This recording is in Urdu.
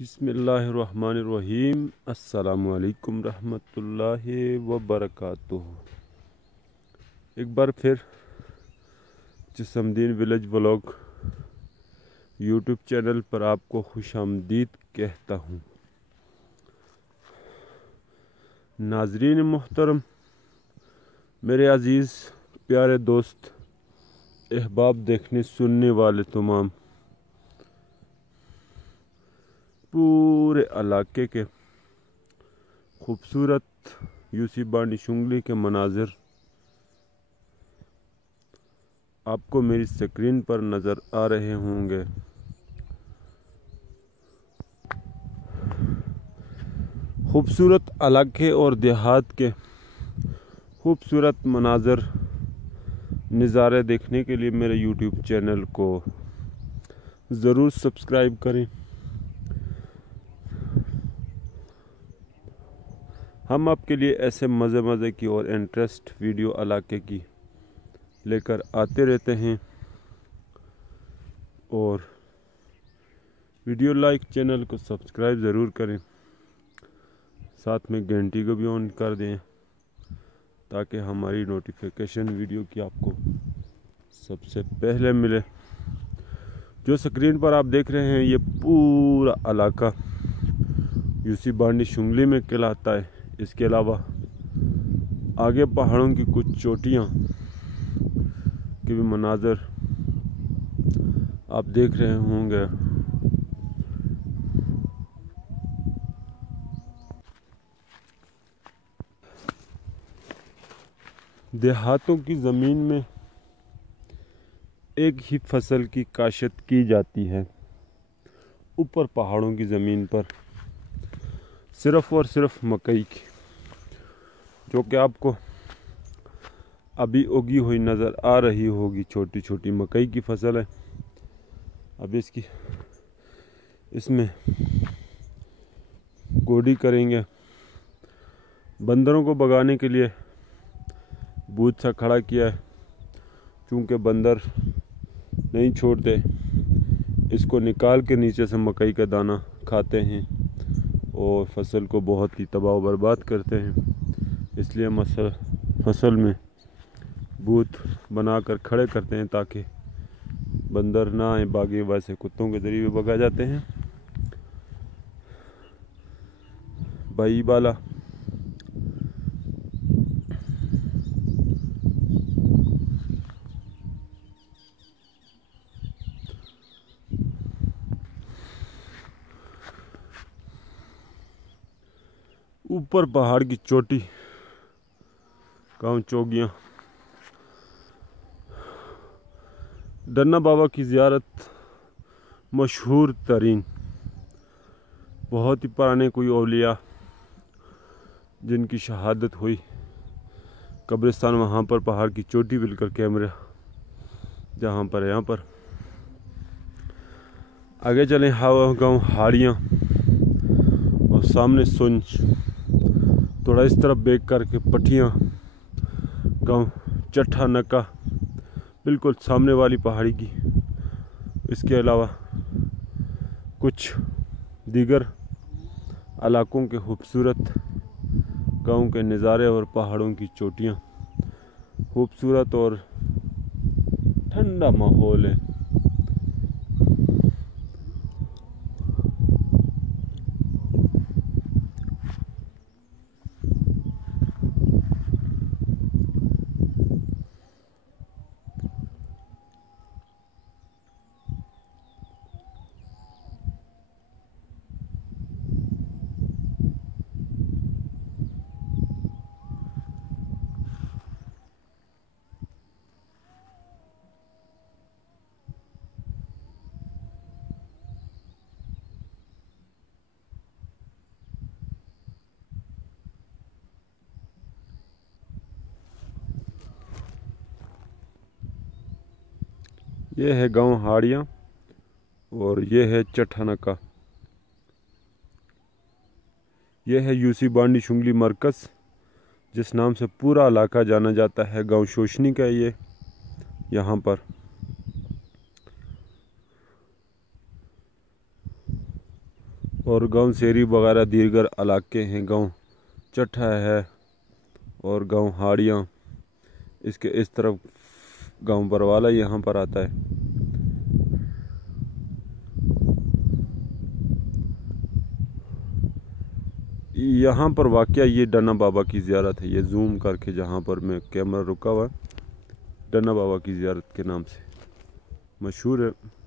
بسم اللہ الرحمن الرحیم۔ السلام علیکم رحمۃ اللہ وبرکاتہ۔ ایک بار پھر جسم دین ولیج ولاگ یوٹیوب چینل پر آپ کو خوش آمدید کہتا ہوں۔ ناظرین محترم، میرے عزیز پیارے دوست، احباب، دیکھنے سننے والے تمام، پورے علاقے کے خوبصورت یوسی بانڈی شنگلی کے مناظر آپ کو میری سکرین پر نظر آ رہے ہوں گے۔ خوبصورت علاقے اور دیہات کے خوبصورت مناظر نظارے دیکھنے کے لیے میرے یوٹیوب چینل کو ضرور سبسکرائب کریں۔ ہم آپ کے لیے ایسے مزے کی اور انٹرسٹ ویڈیو علاقے کی لے کر آتے رہتے ہیں، اور ویڈیو لائک، چینل کو سبسکرائب ضرور کریں، ساتھ میں گھنٹی کو بھی آن کر دیں تاکہ ہماری نوٹیفیکیشن ویڈیو کی آپ کو سب سے پہلے ملے۔ جو سکرین پر آپ دیکھ رہے ہیں یہ پورا علاقہ یوسی بانڈی شنگلی میں کہلاتا ہے۔ اس کے علاوہ آگے پہاڑوں کی کچھ چوٹیاں کے بھی مناظر آپ دیکھ رہے ہوں گے۔ دیہاتوں کی زمین میں ایک ہی فصل کی کاشت کی جاتی ہے۔ اوپر پہاڑوں کی زمین پر صرف اور صرف مکئی کی، جو کہ آپ کو ابھی اگی ہوئی نظر آ رہی ہوگی۔ چھوٹی چھوٹی مکئی کی فصل ہے۔ اب اس میں گوڈی کریں گے۔ بندروں کو بھگانے کے لیے بوت سا کھڑا کیا ہے، چونکہ بندر نہیں چھوڑتے، اس کو نکال کے نیچے سے مکئی کا دانہ کھاتے ہیں اور فصل کو بہت ہی تباہ و برباد کرتے ہیں۔ اس لیے فصل میں بوت بنا کر کھڑے کرتے ہیں تاکہ بندر نہ آئے باغی، ویسے کتوں کے ذریعے بھگا جاتے ہیں۔ بھائی بالا اوپر پہاڑ کی چوٹی گاؤں چوگیاں، ڈرنا بابا کی زیارت مشہور ترین، بہت ہی پرانے کوئی اولیاء جن کی شہادت ہوئی، قبرستان وہاں پر پہاڑ کی چوٹی بالکل کیمرہ جہاں پر ہے، یہاں پر آگے چلیں گاؤں ہاڑیاں، اور سامنے سنچ، تھوڑا اس طرف بیک کر کے پٹھیاں، گاؤں چٹھا نکا بالکل سامنے والی پہاڑی کی۔ اس کے علاوہ کچھ دیگر علاقوں کے خوبصورت گاؤں کے نظارے اور پہاڑوں کی چوٹیاں، خوبصورت اور ٹھنڈا ماحول ہے۔ یہ ہے گاؤں ہاڑیاں اور یہ ہے چٹھا نکا۔ یہ ہے یوسی بانڈی شنگلی مرکز، جس نام سے پورا علاقہ جانا جاتا ہے۔ گاؤں شوشنی کا یہ یہاں پر اور گاؤں سیری وغیرہ دیگر علاقے ہیں. گاؤں چٹھا ہے اور گاؤں ہاڑیاں اس کے اس طرف گاؤں بروالا یہاں پر آتا ہے. یہاں پر واقعہ یہ ڈنا بابا کی زیارت ہے. یہ زوم کر کے جہاں پر میں کیمرہ رکا ہوا ڈنا بابا کی زیارت کے نام سے مشہور ہے.